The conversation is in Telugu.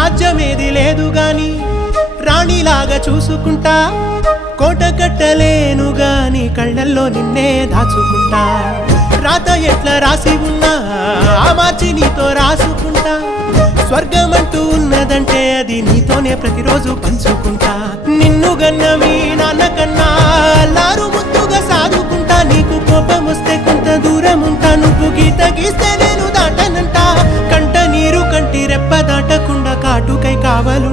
రాజ్యమేది లేదు గాని రాణిలాగా చూసుకుంటా కోట కట్టలేను గాని కళ్ళల్లో నిన్నే దాచుకుంటా రాత ఎట్లా రాసి ఉన్నా ఆ మార్చి నీతో రాసుకుంటా స్వర్గమంటూ ఉన్నదంటే అది నీతోనే ప్రతిరోజు పంచుకుంటా నిన్ను గన్నవి నాన్న కన్నా లారు ముద్దుగా సాదుకుంటా నీకు కోపం వస్తే కొంత దూరం ఉంటా నువ్వు గీత గీస్తే నేను దాటనంటా కంట నీరు కంటి రెప్ప దాటకుండా కాటుకై కావలు